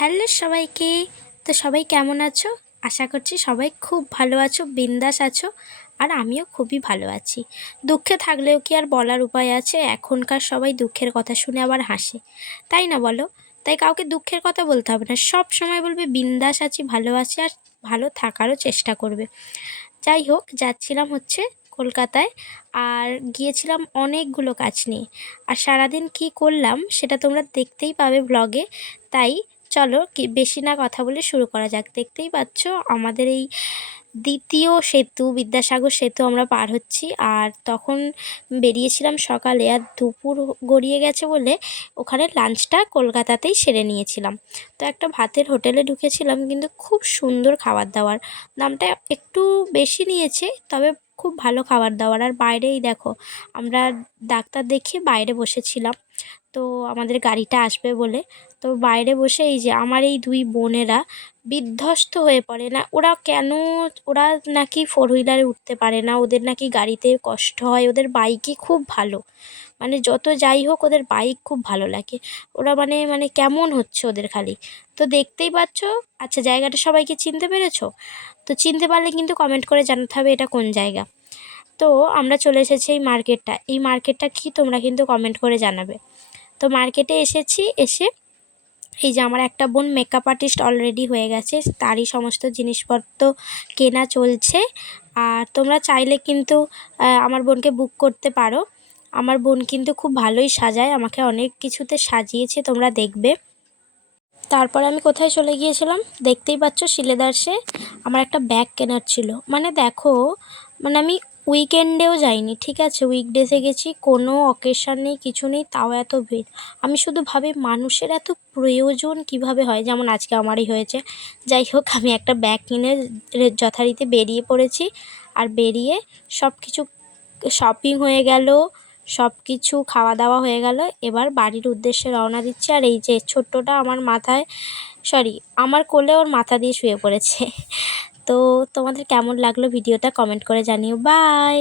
Hello সবাইকে। তো সবাই কেমন আছো? আশা করছি সবাই খুব ভালো আছো, বিন্দাস আছো। আর আমিও খুবই ভালো আছি। দুঃখে থাকলেও কি আর বলার উপায় আছে? এখনকার সবাই দুঃখের কথা শুনে আবার হাসে, তাই না বলো? তাই কাউকে দুঃখের কথা বলতে হবে না, সব সময় বলবে বিন্দাস আছি, ভালো আছি, আর ভালো থাকারও চেষ্টা করবে। যাই হোক, যাচ্ছিলাম হচ্ছে কলকাতায়, আর গিয়েছিলাম অনেকগুলো কাজ নিয়ে। আর সারাদিন কি করলাম সেটা তোমরা দেখতেই পাবে ব্লগে। তাই চলো কি বেশি না কথা বলে শুরু করা যাক। দেখতেই পাচ্ছ আমাদের এই দ্বিতীয় সেতু, বিদ্যাসাগর সেতু আমরা পার হচ্ছি। আর তখন বেরিয়েছিলাম সকালে, আর দুপুর গড়িয়ে গেছে বলে ওখানে লাঞ্চটা কলকাতাতেই সেরে নিয়েছিলাম। তো একটা ভাতের হোটেলে ঢুকেছিলাম, কিন্তু খুব সুন্দর খাবার দাবার। দামটা একটু বেশি নিয়েছে, তবে খুব ভালো খাবার দাবার। আর বাইরেই দেখো, আমরা ডাক্তার দেখিয়ে বাইরে বসেছিলাম, তো আমাদের গাড়িটা আসবে বলে। তো বাইরে বসে এই যে আমার এই দুই বোনেরা বিধ্বস্ত হয়ে পড়ে, না ওরা কেন, ওরা নাকি ফোর হুইলারে উঠতে পারে না, ওদের নাকি গাড়িতে কষ্ট হয়, ওদের বাইকই খুব ভালো। মানে যত যাই হোক, ওদের বাইক খুব ভালো লাগে। ওরা মানে মানে কেমন হচ্ছে ওদের খালি। তো দেখতেই পাচ্ছ। আচ্ছা, জায়গাটা সবাইকে চিনতে পেরেছো? তো চিনতে পারলে কিন্তু কমেন্ট করে জানাতে হবে এটা কোন জায়গা। তো আমরা চলে এসেছি এই মার্কেটটা। এই মার্কেটটা কি তোমরা কিন্তু কমেন্ট করে জানাবে। তো মার্কেটে এসেছি, এসে এই যে আমার একটা বোন মেকআপ আর্টিস্ট অলরেডি হয়ে গেছে, তারই সমস্ত জিনিসপত্র কেনা চলছে। আর তোমরা চাইলে কিন্তু আমার বোনকে বুক করতে পারো। আমার বোন কিন্তু খুব ভালোই সাজায়, আমাকে অনেক কিছুতে সাজিয়েছে, তোমরা দেখবে। তারপর আমি কোথায় চলে গিয়েছিলাম দেখতেই পাচ্ছ, শিলেদার্সে আমার একটা ব্যাগ কেনার ছিল। মানে দেখো, মানে আমি উইকেন্ডেও যাইনি, ঠিক আছে, উইকডেজে গেছি, কোনো অকেশান নেই, কিছু নেই, তাও এত ভিড়। আমি শুধু ভাবি মানুষের এত প্রয়োজন কিভাবে হয়, যেমন আজকে আমারই হয়েছে। যাই হোক, আমি একটা ব্যাগ কিনে যথারীতি বেরিয়ে পড়েছি। আর বেরিয়ে সব কিছু শপিং হয়ে গেল, সব কিছু খাওয়া দাওয়া হয়ে গেল। এবার বাড়ির উদ্দেশ্যে রওনা দিচ্ছি। আর এই যে ছোট্টটা আমার মাথায়, সরি, আমার কোলে ওর মাথা দিয়ে শুয়ে পড়েছে। তো তোমাদের কেমন লাগলো ভিডিওটা কমেন্ট করে জানিও। বাই।